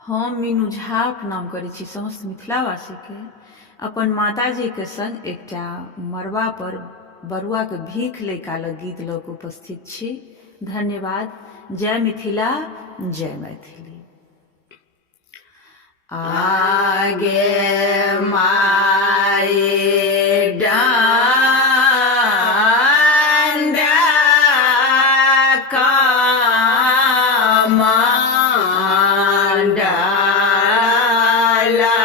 हम मीनू झाक नाम करै छी समस्त मिथिलावासी के अपन माताजी के संग एकटा मरबा पर बरुआ के भीख ले कालक गीत लऽ कऽ उपस्थित छी। धन्यवाद। जय मिथिला, जय मैथिली। आगे माई डांडा कामंडला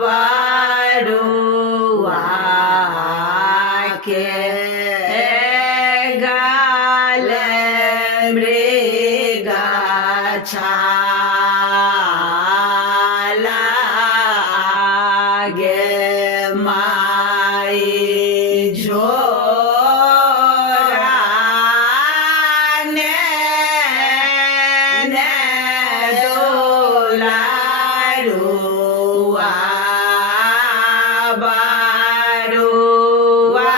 बरुआ के गाल मृगछाला आगे माई झोरा ने दुलारुआ बरुआ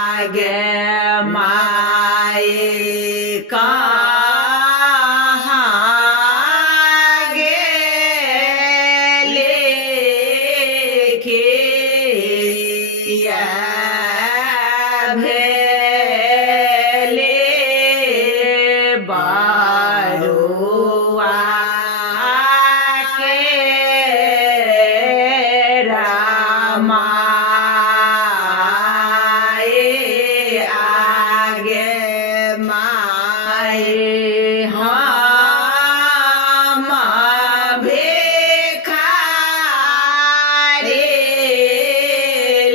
आगे माई कहाँ गेली खिया भेली बरुआ के रामाई आगे माई हम भिखारी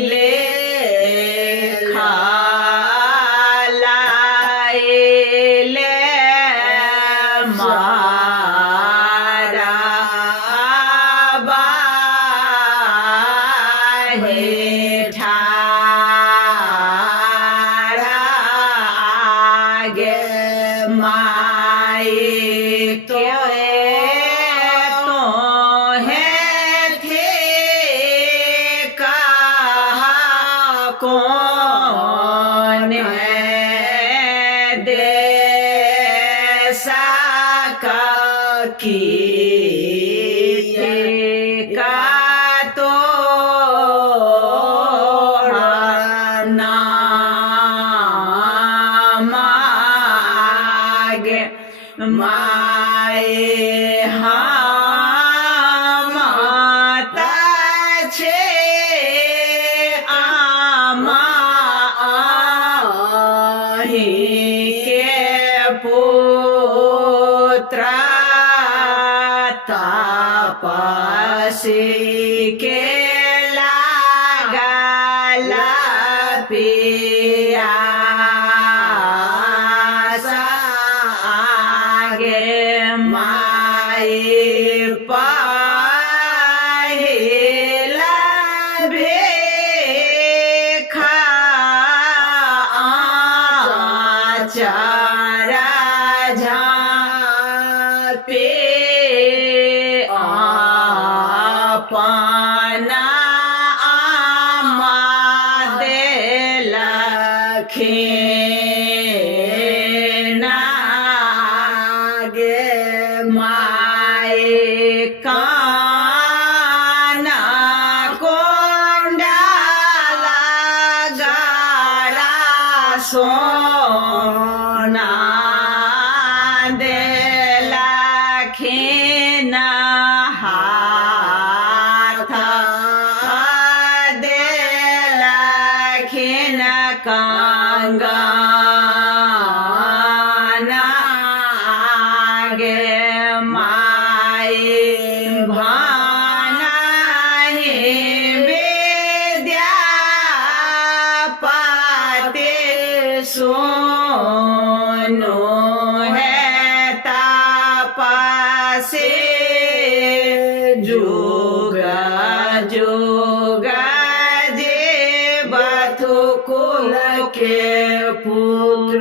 लेखा लाइले मारा ठाड़ा आगे माई तोहे थे कहा कौन है देसा का की का तो नाम आगे माई हम छे आमा के पुत्र तपसी के लागल पियासा आगे माई पहिला भिखा आचारा झापे अपना आमा देलखिन आगे माई का